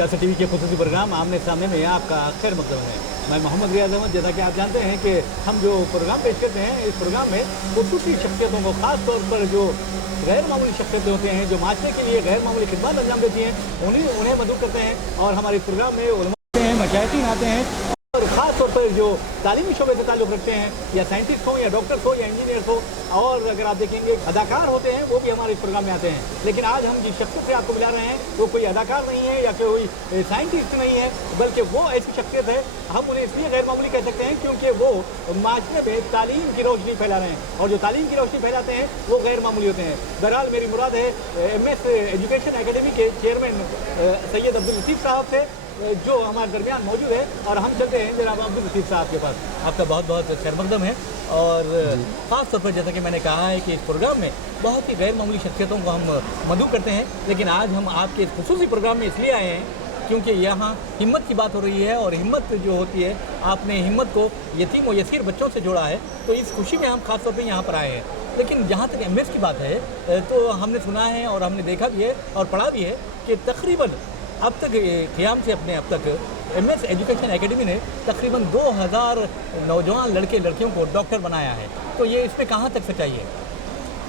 सियासत टीवी के खुसूसी प्रोग्राम आमने सामने में आपका खैर मकदम है। मैं मोहम्मद रियाज अहमद। जैसा कि आप जानते हैं कि हम जो प्रोग्राम पेश करते हैं, इस प्रोग्राम में खुसूसी शख्सियतों को, ख़ास तौर पर जो गैर मामूली शख्सियतें होते हैं, जो माशरे के लिए गैर मामूली खिदमत अंजाम देती हैं, उन्हें मदद करते हैं। और हमारे इस प्रोग्राम में उलमा आते हैं, मशाइखीन आते हैं, और ख़ास तौर पर जो तालीमी शोबे से ताल्लुक़ रखते हैं, या साइंटिस्ट हो, या डॉक्टर्स हो, या इंजीनियर्स हो, और अगर आप देखेंगे अदाकार होते हैं, वो भी हमारे इस प्रोग्राम में आते हैं। लेकिन आज हम जिस शख्सियत से आपको मिला रहे हैं, वो कोई अदाकार नहीं है या कोई साइंटिस्ट नहीं है, बल्कि वो ऐसी शख्सियत है, हम उन्हें इसलिए गैर मामूली कह सकते हैं क्योंकि वो माशरे में तालीम की रोशनी फैला रहे हैं, और जो तालीम की रोशनी फैलाते हैं वो गैर मामूली होते हैं। बहरहाल मेरी मुराद है MS एजुकेशन अकेडमी के चेयरमैन सैयद अब्दुल लतीफ़ साहब से, जो हमारे दरमियान मौजूद है। और हम चलते हैं जनाब अब्दुल लतीफ़ साहब के पास। आपका बहुत बहुत खैरमकदम है। और ख़ास तौर पर जैसा कि मैंने कहा है कि इस प्रोग्राम में बहुत ही गैर मामूली शख्सियतों को हम मदऊ करते हैं, लेकिन आज हम आपके इस खुसूसी प्रोग्राम में इसलिए आए हैं क्योंकि यहाँ हिम्मत की बात हो रही है, और हिम्मत जो होती है, आपने हिम्मत को यतीम और यसीर बच्चों से जोड़ा है, तो इस खुशी में हम ख़ास तौर पर यहाँ पर आए हैं। लेकिन जहाँ तक MS की बात है, तो हमने सुना है और हमने देखा भी है और पढ़ा भी है कि तकरीबन अब तक क़याम से अब तक MS एजुकेशन एकेडमी ने तकरीबन 2000 नौजवान लड़के लड़कियों को डॉक्टर बनाया है। तो ये इसमें कहाँ तक सच्चाई है?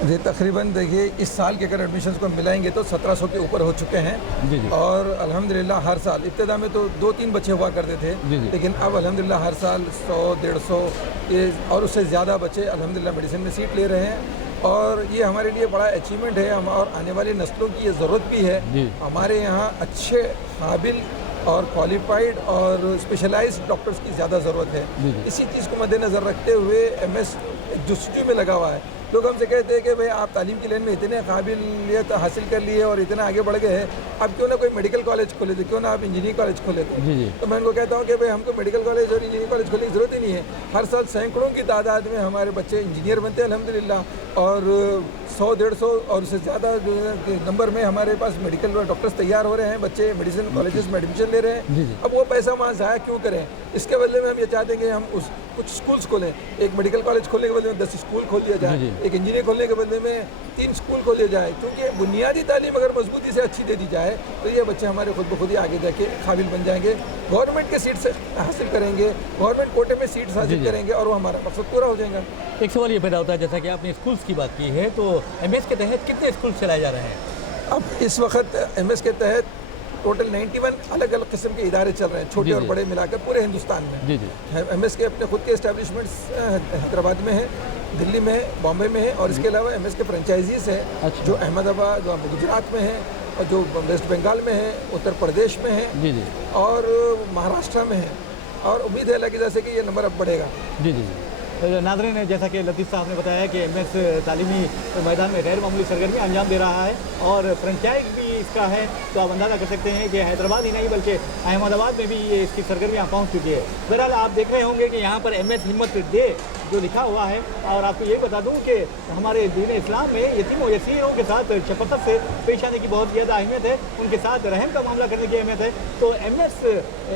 जी, तकरीबन देखिए इस साल के अगर एडमिशन्स को मिलाएंगे तो 1700 के ऊपर हो चुके हैं। जी। और अल्हम्दुलिल्लाह हर साल, इब्तिदा में तो 2-3 बच्चे हुआ करते थे। जी। लेकिन अब अल्हम्दुलिल्लाह हर साल 100-150 और उससे ज़्यादा बच्चे अल्हम्दुलिल्लाह मेडिसिन में सीट ले रहे हैं। और ये हमारे लिए बड़ा अचीवमेंट है, हम और आने वाली नस्लों की ये ज़रूरत भी है। हमारे यहाँ अच्छे काबिल और क्वालिफाइड और स्पेशलाइज्ड डॉक्टर्स की ज़्यादा ज़रूरत है। इसी चीज़ को मद्देनज़र रखते हुए MS जस्तजू में लगा हुआ है। लोग हमसे कहते हैं कि भाई आप तालीम की लाइन में इतने काबिलियत हासिल कर लिए और इतना आगे बढ़ गए हैं, अब क्यों ना कोई मेडिकल कॉलेज खोले थे, क्यों ना आप इंजीनियरिंग कॉलेज खोले थे। तो मैं उनको कहता हूँ कि भाई हमको मेडिकल कॉलेज और इंजीनियरिंग कॉलेज खोलने की ज़रूरत ही नहीं है। हर साल सैकड़ों की तादाद में हमारे बच्चे इंजीनियर बनते हैं अल्हम्दुलिल्लाह, और 100-150 और उससे ज़्यादा नंबर में हमारे पास मेडिकल डॉक्टर्स तैयार हो रहे हैं। बच्चे मेडिसिन कॉलेजेस में एडमिशन ले रहे हैं। अब वो पैसा वहाँ ज़ाया क्यों करें? इसके बदले में हम ये चाहते हैं कि हम कुछ स्कूल्स खोलें। एक मेडिकल कॉलेज खोलने के बदले में 10 स्कूल खोल दिया जाए, एक इंजीनियर खोलने के बदले में 3 स्कूल खोले जाए, क्योंकि बुनियादी तालीम अगर मजबूती से अच्छी दे दी जाए तो ये बच्चे हमारे खुद ब खुद ही आगे जाके काबिल बन जाएंगे, गवर्नमेंट के सीट्स हासिल करेंगे, गवर्नमेंट कोटे में सीट्स हासिल करेंगे, और वो हमारा मकसद पूरा हो जाएगा। एक सवाल ये पैदा होता है, जैसा कि आपने स्कूल्स की बात की है, तो MS के तहत कितने स्कूल चलाए जा रहे हैं? अब इस वक्त MS के तहत टोटल 91 अलग अलग किस्म के इदारे चल रहे हैं, छोटे और बड़े मिलाकर पूरे हिंदुस्तान में। MS के अपने खुद के एस्टेब्लिशमेंट्स हैदराबाद में है, दिल्ली में है, बॉम्बे में है, और इसके अलावा MS के फ्रेंचाइजीज़ हैं जो अहमदाबाद, जो गुजरात में है, और जो वेस्ट बंगाल में है, उत्तर प्रदेश में है, और महाराष्ट्र में है। और उम्मीद है अल्लाह की वजह से कि ये नंबर अब बढ़ेगा। नाज़रीन, जैसा कि लतीफ़ साहब ने बताया कि MS तालीमी मैदान में गैर मामूली सरगर्मी अंजाम दे रहा है, और फ्रेंचाइज भी इसका है, तो आप अंदाज़ा कर सकते हैं कि हैदराबाद ही नहीं बल्कि अहमदाबाद में भी ये इसकी सरगर्मियाँ पहुँच चुकी है। बहरहाल आप देख रहे होंगे कि यहाँ पर MS हिम्मत डे जो लिखा हुआ है, और आपको ये बता दूं कि हमारे दीन इस्लाम में यतीम और यसीरों के साथ शफकत से पेश आने की बहुत ज़्यादा अहमियत है, उनके साथ रहम का मामला करने की अहमियत है। तो MS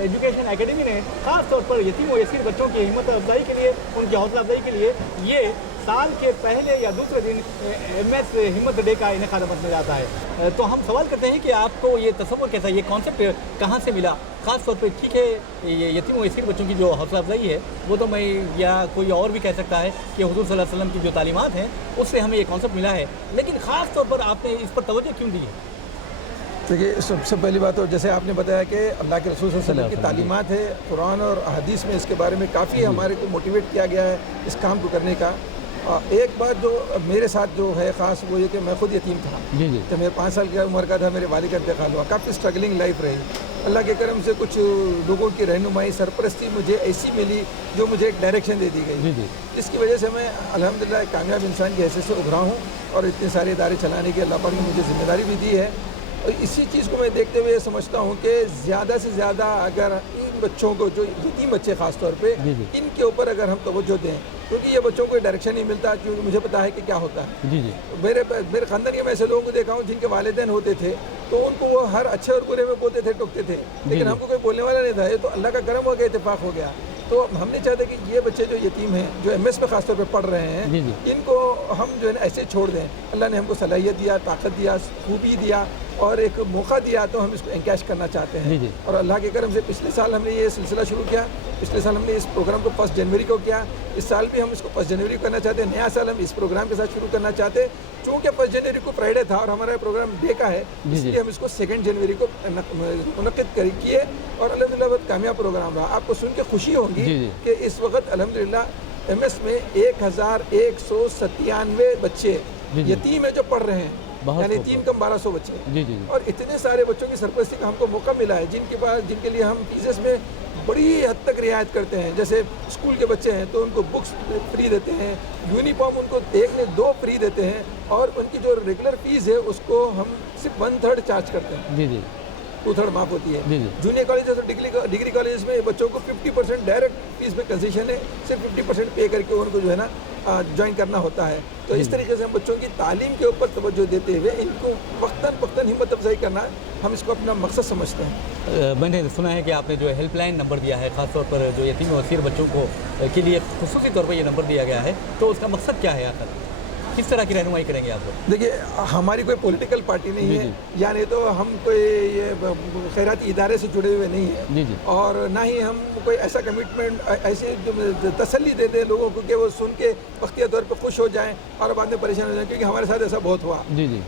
एजुकेशन एकेडमी ने ख़ास तौर पर यतीम और यसीर बच्चों की हिम्मत अफजाई के लिए, उनकी हौसला अफजाई के लिए, ये साल के पहले या दूसरे दिन MS हिम्मत डे का इनेकाद में जाता है। तो हम सवाल करते हैं कि आपको ये तसव्वुर कैसा, ये कॉन्सेप्ट कहाँ से मिला? ख़ास तौर पे ठीक है, ये यतीम और यसीर बच्चों की जो हौसला अफजाई है, वो तो मैं या कोई और भी कह सकता है कि हुज़ूर सल्लल्लाहु अलैहि वसल्लम की जो तालीमात हैं उससे हमें ये कॉन्सेप्ट मिला है, लेकिन ख़ास तौर पर आपने इस पर तवज्जो क्यों दी है? देखिए, सबसे पहली बात तो जैसे आपने बताया कि अल्लाह के रसूल सल्लल्लाहु अलैहि वसल्लम की तालीमात है, कुरान और हदीस में इसके बारे में काफ़ी हमारे को मोटिवेट किया गया है इस काम को करने का। एक बात जो मेरे साथ जो है ख़ास, वो ये कि मैं खुद यतीम था। जब मैं 5 साल की उम्र का था, मेरे वालिद का इंतकाल हुआ। काफ़ी स्ट्रगलिंग लाइफ रही। अल्लाह के करम से कुछ लोगों की रहनुमाई, सरपरस्ती मुझे ऐसी मिली जो मुझे एक डायरेक्शन दे दी गई, जिसकी वजह से मैं अल्हम्दुलिल्लाह एक कामयाब इंसान की हैसियत से उभरा हूँ, और इतने सारे इदारे चलाने की अल्लाह पाक ने मुझे ज़िम्मेदारी भी दी है। और इसी चीज़ को मैं देखते हुए समझता हूँ कि ज़्यादा से ज़्यादा अगर इन बच्चों को, जो यतीम बच्चे ख़ास तौर पे, इनके ऊपर अगर हम तवज्जो दें, क्योंकि ये बच्चों को डायरेक्शन नहीं मिलता, क्योंकि मुझे पता है कि क्या होता है। मेरे ख़ानदान के मैं ऐसे लोगों को देखा हूँ जिनके वालिदैन होते थे, तो उनको वो हर अच्छे और बुरे में बोलते थे, टोकते थे, लेकिन हमको कोई बोलने वाला नहीं था। ये तो अल्लाह का करम हो गया, इत्तेफाक हो गया। तो हम नहीं चाहते कि ये बच्चे जो यतीम हैं, जो MS पे ख़ास तौर पे पढ़ रहे हैं, इनको हम जो है ना ऐसे छोड़ दें। अल्लाह ने हमको सलाहियत दिया, ताकत दिया, खूबी दिया, और एक मौका दिया तो हम इसको एनकैश करना चाहते हैं। और अल्लाह के करम से पिछले साल हमने ये सिलसिला शुरू किया, पिछले साल हमने इस प्रोग्राम को 1 जनवरी को किया, इस साल भी हम इसको 1 जनवरी को करना चाहते हैं। नया साल हम इस प्रोग्राम के साथ शुरू करना चाहते हैं। चूँकि 1 जनवरी को फ्राइडे था और हमारा प्रोग्राम डे का है, इसलिए हम इसको 2 जनवरी को मुनक्किद किए और अल्हम्दुलिल्लाह बहुत कामयाब प्रोग्राम रहा। आपको सुन के खुशी होगी कि इस वक्त अल्हम्दुलिल्लाह MS में 1197 बच्चे यतीम है जो पढ़ रहे हैं, यानी 3 कम 1200 बच्चे। और इतने सारे बच्चों की सरपरस्ती का हमको मौका मिला है जिनके लिए हम फीसेस में बड़ी हद तक रियायत करते हैं। जैसे स्कूल के बच्चे हैं तो उनको बुक्स फ्री देते हैं, यूनिफॉर्म उनको 1 में 2 फ्री देते हैं और उनकी जो रेगुलर फीस है उसको हम सिर्फ 1/3 चार्ज करते हैं, 2/3 माफ होती है। जूनियर कॉलेज और डिग्री कॉलेज में बच्चों को 50% डायरेक्ट फीस में कंसेशन है, सिर्फ 50% पे करके उनको जो है ना ज्वाइन करना होता है। तो इस तरीके से हम बच्चों की तालीम के ऊपर तवज्जो देते हुए इनको वक्तन हिम्मत अफजाई करना हम इसको अपना मकसद समझते हैं। मैंने सुना है कि आपने जो हेल्पलाइन नंबर दिया है, ख़ासतौर पर जो यतीम व असीर बच्चों को के लिए खुसूसी तौर पर ये नंबर दिया गया है, तो उसका मकसद क्या है आखिर? किस तरह की रहनुमाई करेंगे आप लोग? देखिए, हमारी कोई पॉलिटिकल पार्टी नहीं है, यानी तो हम कोई ये खैराती इदारे से जुड़े हुए नहीं हैं और ना ही हम कोई ऐसा कमिटमेंट ऐसे तसल्ली दे दें लोगों को कि वो सुन के वक्तिया तौर पर खुश हो जाएं और बाद में परेशान हो जाएं, क्योंकि हमारे साथ ऐसा बहुत हुआ।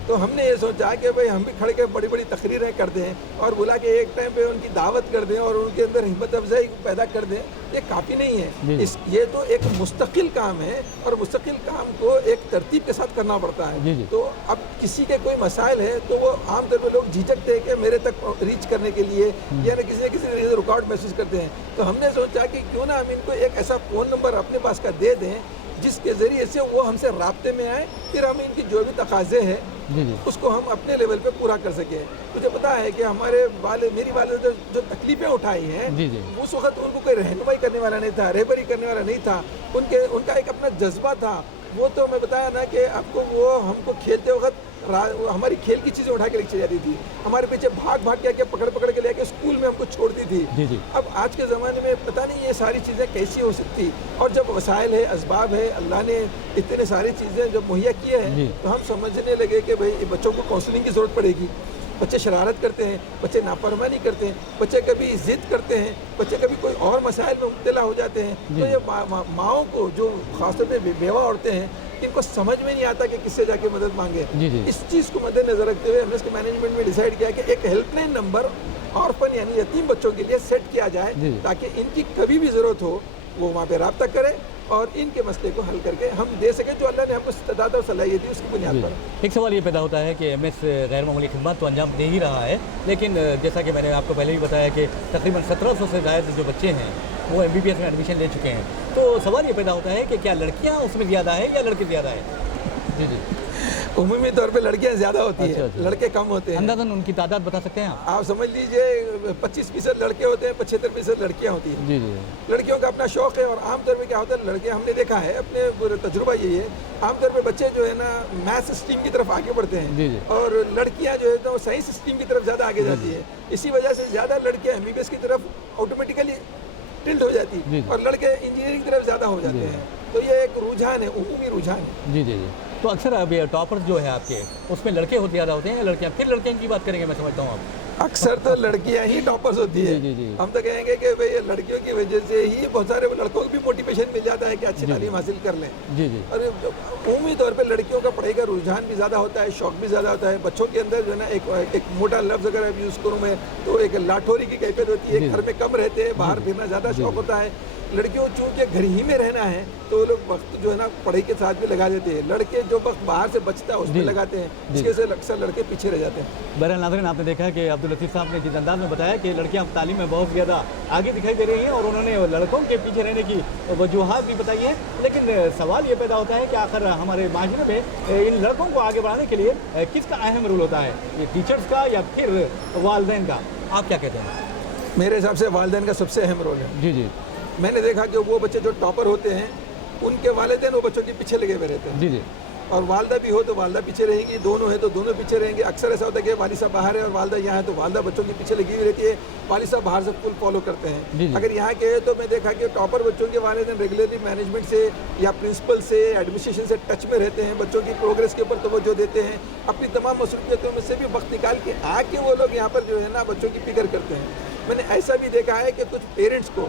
तो हमने ये सोचा कि भाई हम भी खड़े के बड़ी बड़ी तकरीरें कर दें और बुला के एक टाइम पे उनकी दावत कर दें और उनके अंदर हिम्मत अफजाई पैदा कर दें, ये काफ़ी नहीं है। ये तो एक मुस्तकिल काम है और मुस्तकिल काम को एक तरतीब के साथ करना पड़ता है। तो अब किसी के कोई मसाइल है तो वो आमतौर पर लोग झिझकते हैं कि मेरे तक रीच करने के लिए या न किसी न किसी तरीके से रुकावट महसूस करते हैं। तो हमने सोचा कि क्यों ना हम इनको एक ऐसा फ़ोन नंबर अपने पास का दे दें जिसके ज़रिए से वो हमसे राब्ते में आए, फिर हम इनकी जो भी तकाज़े हैं उसको हम अपने लेवल पे पूरा कर सकें। मुझे पता है कि मेरी वाले जो तकलीफ़ें उठाई हैं उस वक्त उनको कोई रहनुमाई करने वाला नहीं था, रहबरी करने वाला नहीं था, उनका एक अपना जज्बा था। वो तो मैं बताया ना कि आपको वो हमको खेलते वक्त हमारी खेल की चीज़ें उठा के लेके चली जाती थी, हमारे पीछे भाग के पकड़ के लेके स्कूल में हमको छोड़ती थी। अब आज के ज़माने में पता नहीं ये सारी चीज़ें कैसी हो सकती, और जब वसाइल है, असबाब है, अल्लाह ने इतने सारी चीज़ें जब मुहैया किए हैं तो हम समझने लगे कि भाई बच्चों को काउंसलिंग की ज़रूरत पड़ेगी। बच्चे शरारत करते हैं, बच्चे नाफरमानी करते हैं, बच्चे कभी ज़िद करते हैं, बच्चे कभी कोई और मसाइल में मुब्तला हो जाते हैं। तो ये माओं को, जो खासतौर पे बेवा औरतें हैं, इनको समझ में नहीं आता कि किससे जाके मदद मांगे। इस चीज़ को मद्देनजर रखते हुए हमने इसके मैनेजमेंट में डिसाइड किया कि एक हेल्पलाइन नंबर ऑर्फन यानी यतीम बच्चों के लिए सेट किया जाए ताकि इनकी कभी भी ज़रूरत हो वो वहाँ पे रब्ता करें और इनके मसले को हल करके हम दे सकें जो अल्लाह ने हमको इस्तिताअत और सलाहियत दी उसकी बुनियाद पर। एक सवाल ये पैदा होता है कि MS गैर मामूली खिदमत तो अंजाम दे ही रहा है, लेकिन जैसा कि मैंने आपको पहले भी बताया कि तकरीबन 1700 से ज़ायद जो बच्चे हैं वो MBBS में एडमिशन ले चुके हैं। तो सवाल ये पैदा होता है कि क्या लड़कियाँ उसमें ज़्यादा है या लड़के ज़्यादा है? उमूमी तौर पे लड़कियां ज़्यादा होती हैं, लड़के कम होते हैं। अंदाज़न उनकी तादाद बता सकते हैं आप समझ लीजिए 25% लड़के होते हैं, 75% लड़कियां होती हैं। लड़कियों का अपना शौक़ है और आमतौर पे क्या होता है, लड़के हमने देखा है, अपने तजुर्बा यही है, आमतौर पे बच्चे जो है ना मैथ्स स्ट्रीम की तरफ आगे बढ़ते हैं और लड़कियां जो है तो साइंस स्ट्रीम की तरफ ज़्यादा आगे जाती है। इसी वजह से ज़्यादा लड़कियाँ MBBS की तरफ ऑटोमेटिकली टिल्ट हो जाती है और लड़के इंजीनियरिंग की तरफ ज़्यादा हो जाते हैं। तो ये एक रुझान है, उमूमी रुझान है। तो अक्सर अब ये टॉपर्स जो है आपके उसमें लड़के ज़्यादा होते हैं या लड़कियाँ? फिर लड़कियों की बात करेंगे, मैं समझता हूँ आप अक्सर तो लड़कियां ही टॉपर्स होती है। हम तो कहेंगे कि भाई लड़कियों की वजह से ही बहुत सारे लड़कों को भी मोटिवेशन मिल जाता है कि अच्छी तालीम हासिल कर लें। और उम्मी तौर पे लड़कियों का पढ़ाई का रुझान भी ज़्यादा होता है, शौक भी ज़्यादा होता है। बच्चों के अंदर जो है ना एक मोटा लफ्ज़ अगर यूज़ करूँ मैं तो एक लाठोरी की कैफियत होती है, घर में कम रहते हैं, बाहर फिरना ज़्यादा शौक होता है। लड़कियों चूँकि घर ही में रहना है तो लोग वक्त जो है ना पढ़ाई के साथ भी लगा देते हैं, लड़के जो वक्त बाहर से बचता है उसमें लगाते हैं, जिसके से अक्सर लड़के पीछे रह जाते हैं। बहरहाल नाज़रीन, आपने देखा है कि अब्दुल लतीफ़ साहब ने जिस अंदाज में बताया कि लड़कियां तालीम में बहुत ज़्यादा आगे दिखाई दे रही हैं और उन्होंने लड़कों के पीछे रहने की वजूहात भी बताई हैं। लेकिन सवाल ये पैदा होता है कि आखिर हमारे माशरे में इन लड़कों को आगे बढ़ाने के लिए किसका अहम रोल होता है, ये टीचर्स का या फिर वालिदैन का? आप क्या कहते हैं? मेरे हिसाब से वालिदैन का सबसे अहम रोल है। मैंने देखा कि वो बच्चे जो टॉपर होते हैं उनके वालिदैन वो बच्चों के पीछे लगे हुए रहते हैं। और वालदा भी हो तो वालदा पीछे रहेंगी, दोनों है तो दोनों पीछे रहेंगे। अक्सर ऐसा होता है कि वालिद साहब बाहर है और वालदा यहाँ है तो वालदा बच्चों के पीछे लगी हुई रहती है, वालिद साहब बाहर से फुल फॉलो करते हैं। अगर यहाँ के है तो मैं देखा कि टॉपर बच्चों के वालिदैन रेगुलरली मैनेजमेंट से या प्रिंसिपल से, एडमिनिस्ट्रेशन से टच में रहते हैं, बच्चों की प्रोग्रेस के ऊपर तवज्जो देते हैं, अपनी तमाम मसरूफियतों में से भी वक्त निकाल के आके वो लोग यहाँ पर जो है ना बच्चों की फिक्र करते हैं। मैंने ऐसा भी देखा है कि कुछ पेरेंट्स को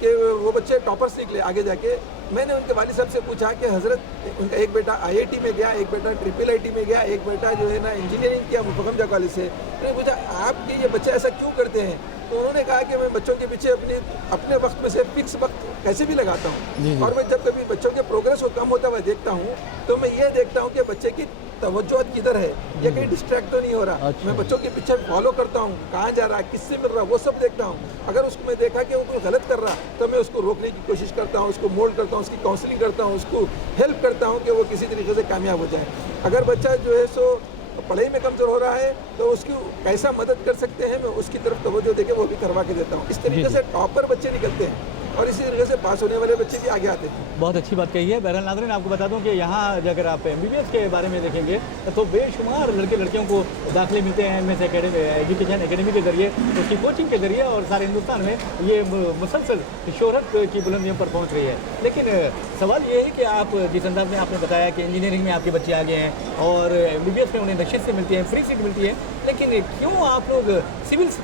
कि वो बच्चे टॉपर्स निकले आगे जाके, मैंने उनके वालिद साहब से पूछा कि हज़रत उनका एक बेटा IIT में गया, एक बेटा IIIT में गया, एक बेटा जो है ना इंजीनियरिंग किया मुफक्कम कॉलेज से। मैंने पूछा आपके ये बच्चे ऐसा क्यों करते हैं? तो उन्होंने कहा कि मैं बच्चों के पीछे अपने वक्त में से फिक्स वक्त कैसे भी लगाता हूँ, और मैं जब कभी बच्चों के प्रोग्रेस को कम होता हुआ देखता हूँ तो मैं ये देखता हूँ कि बच्चे की तवज्जो किधर है, या कहीं डिस्ट्रैक्ट तो नहीं हो रहा। मैं बच्चों के पीछे फॉलो करता हूँ, कहाँ जा रहा है, किससे मिल रहा है, वो सब देखता हूँ। अगर उसको मैं देखा कि वो कोई गलत कर रहा तो मैं उसको रोकने की कोशिश करता हूँ, उसको मोल्ड करता हूँ, उसकी काउंसलिंग करता हूँ, उसको हेल्प करता हूँ कि वो किसी तरीके से कामयाब हो जाए। अगर बच्चा जो है सो पढ़ाई में कमज़ोर हो रहा है तो उसकी कैसा मदद कर सकते हैं, मैं उसकी तरफ तवज्जो देके वो भी करवा के देता हूँ। इस तरीके से टॉपर बच्चे निकलते हैं और इसी तरीके से पास होने वाले बच्चे भी आगे आते हैं। बहुत अच्छी बात कही है। बहरहाल नाज़रीन, आपको बता दूं कि यहाँ अगर आप MBBS के बारे में देखेंगे तो बेशुमार लड़के लड़कियों को दाखिले मिलते हैं MS एजुकेशन एकेडमी के ज़रिए, उसकी कोचिंग के ज़रिए, और सारे हिंदुस्तान में ये मुसलसल शोहरत की बुलंदियों पर पहुँच रही है। लेकिन सवाल ये है कि आप जिस अंदाज में आपने बताया कि इंजीनियरिंग में आपके बच्चे आगे हैं और MBBS में उन्हें नशिस्त से मिलती है, फ्री सीट मिलती है, लेकिन क्यों आप लोग सिविल्स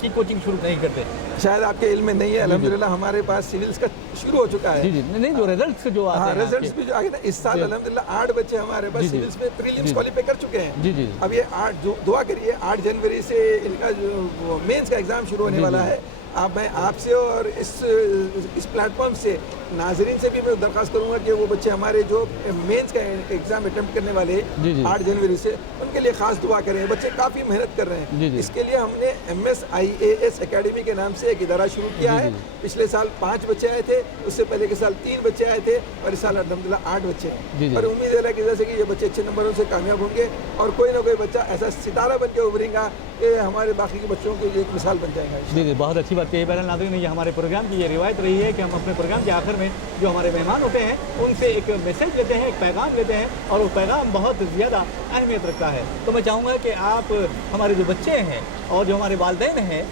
की कोचिंग शुरू नहीं करते? शायद आपके इल्म में नहीं है, अल्हम्दुलिल्लाह हमारे पास सिविल्स का शुरू हो चुका है। जी नहीं, जो रिजल्ट्स जो आते हैं, रिजल्ट्स भी जो आगे ना इस साल अल्हम्दुलिल्लाह 8 बच्चे हमारे पास सिविल्स में प्रीलिम्स क्वालीफाई कर चुके हैं। अब ये 8 दुआ करिए 8 जनवरी से इनका जो मेंस का एग्जाम शुरू होने वाला है। अब मैं आपसे और इस प्लेटफॉर्म से नाजरीन से भी मैं दरख्वास्त करूंगा कि वो बच्चे हमारे जो मेंस का एग्ज़ाम अटेम्प्ट करने वाले 8 जनवरी से, उनके लिए ख़ास दुआ करें। बच्चे काफ़ी मेहनत कर रहे हैं। इसके लिए हमने MSIAS एकेडमी के नाम से एक इदारा शुरू किया है। पिछले साल 5 बच्चे आए थे, उससे पहले के साल 3 बच्चे आए थे, और इस साल अल्हम्दुलिल्लाह 8 बच्चे हैं। और उम्मीद है कि जैसे कि ये बच्चे अच्छे नंबरों से कामयाब होंगे और कोई ना कोई बच्चा ऐसा सितारा बन के उभरेगा कि हमारे बाकी के बच्चों के लिए एक मिसाल बन जाएगा। जी, बहुत अच्छी बात कही। बहरहाल नाज़रीन, ये हमारे प्रोग्राम की ये रिवायत रही है कि हम अपने प्रोग्राम के आखिर में जो हमारे मेहमान होते हैं उनसे एक मैसेज लेते हैं, एक पैगाम लेते हैं, और वो पैगाम बहुत ज़्यादा अहमियत रखता है। तो मैं चाहूँगा कि आप हमारे जो बच्चे हैं और जो हमारे वालिदैन हैं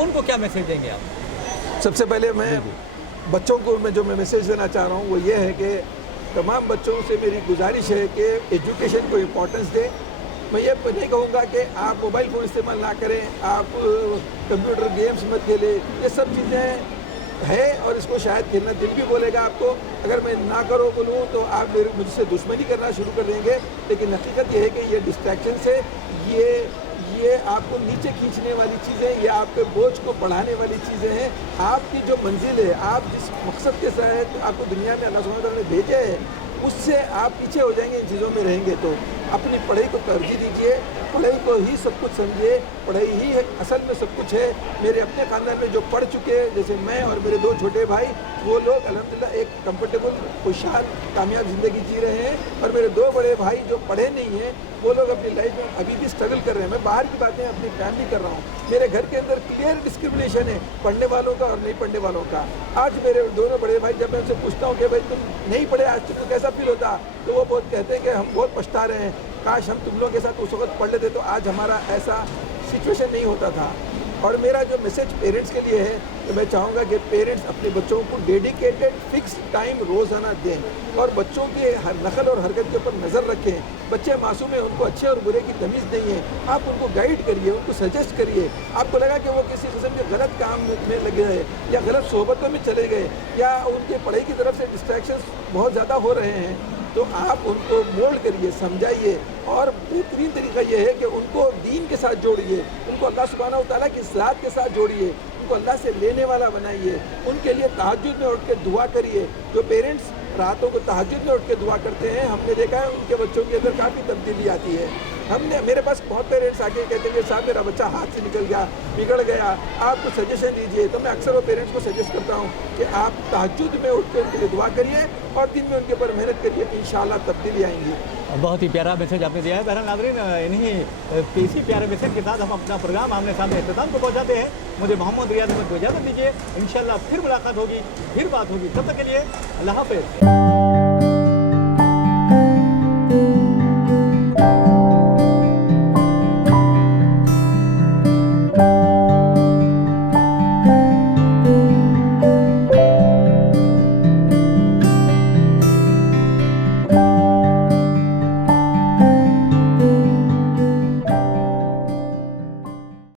उनको क्या मैसेज देंगे आप? सबसे पहले मैं बच्चों को मैं मैसेज देना चाह रहा हूँ वो ये है कि तमाम बच्चों से मेरी गुजारिश है कि एजुकेशन को इम्पोर्टेंस दें। मैं ये नहीं कहूँगा कि आप मोबाइल फ़ोन इस्तेमाल ना करें, आप कंप्यूटर गेम्स मत खेलें, ये सब चीज़ें है और इसको शायद खेलना दिल भी बोलेगा आपको। अगर मैं ना करो बोलूँ तो आप मुझसे दुश्मनी करना शुरू कर देंगे। लेकिन हकीकत ये है कि ये डिस्ट्रैक्शन से ये आपको नीचे खींचने वाली चीज़ें, ये आपके बोझ को बढ़ाने वाली चीज़ें हैं। आपकी जो मंजिल है, आप जिस मकसद के साथ आपको दुनिया में अल्लाह सुब्हानहू व तआला ने भेजे है, उससे आप पीछे हो जाएंगे इन चीज़ों में रहेंगे। तो अपनी पढ़ाई को तरजीह दीजिए, पढ़ाई को ही सब कुछ समझिए, पढ़ाई ही है असल में सब कुछ है। मेरे अपने ख़ानदान में जो पढ़ चुके हैं, जैसे मैं और मेरे 2 छोटे भाई, वो लोग अल्हम्दुलिल्लाह एक कंफर्टेबल खुशहाल कामयाब ज़िंदगी जी रहे हैं। और मेरे 2 बड़े भाई जो पढ़े नहीं हैं, वो लोग अपनी लाइफ में अभी भी स्ट्रगल कर रहे हैं। मैं बाहर की बातें अपनी फैमिली कर रहा हूँ। मेरे घर के अंदर क्लियर डिस्क्रिमिनेशन है पढ़ने वालों का और नहीं पढ़ने वालों का। आज मेरे दोनों बड़े भाई, जब मैं उनसे पूछता हूँ कि भाई तुम नहीं पढ़े, आज तुमको कैसा फील होता, तो वो बहुत कहते हैं कि हम बहुत पछता रहे हैं, काश हम तुम लोगों के साथ उस वक्त पढ़ लेते तो आज हमारा ऐसा सिचुएशन नहीं होता था। और मेरा जो मैसेज पेरेंट्स के लिए है, तो मैं चाहूँगा कि पेरेंट्स अपने बच्चों को डेडिकेटेड फिक्स टाइम रोज़ाना दें और बच्चों के हर नकल और हरकत के ऊपर नज़र रखें। बच्चे मासूम हैं, उनको अच्छे और बुरे की तमीज़ नहीं है। आप उनको गाइड करिए, उनको सजेस्ट करिए। आपको लगा कि वो किसी किस्म के गलत काम में लगे हैं या गलत सोहबतों में चले गए या उनके पढ़ाई की तरफ से डिस्ट्रैक्शंस बहुत ज़्यादा हो रहे हैं, तो आप उनको मोल्ड करिए, समझाइए। और बेहतरीन तरीका ये है कि उनको दीन के साथ जोड़िए, उनको अल्लाह सुब्हानहू व तआला की ज़ात के साथ जोड़िए, उनको अल्लाह से लेने वाला बनाइए। उनके लिए तहज्जुद में उठ के दुआ करिए। जो पेरेंट्स रातों को तहज्जुद में उठ के दुआ करते हैं, हमने देखा है उनके बच्चों के अंदर काफ़ी तब्दीली आती है। मेरे पास बहुत पेरेंट्स आके कहते हैं कि साहब मेरा बच्चा हाथ से निकल गया, बिगड़ गया, आप कुछ सजेशन दीजिए। तो मैं अक्सर वो पेरेंट्स को सजेस्ट करता हूँ कि आप तहज्जुद में उठ कर उनके लिए दुआ करिए और दिन में उनके ऊपर मेहनत करिए, इंशाअल्लाह तब्दीली आएंगी। बहुत ही प्यारा मैसेज आपने दिया है। बहरहाल नाज़रीन, इन्हीं इसी प्यारे मैसेज के साथ हम अपना प्रोग्राम आमने सामने इख्तिताम को पहुँचाते हैं। मुझे मोहम्मद रियाज अहमद को इजाज़त दीजिए। इंशाअल्लाह फिर मुलाकात होगी, फिर बात होगी। तब तक के लिए अल्लाह हाफ़िज़।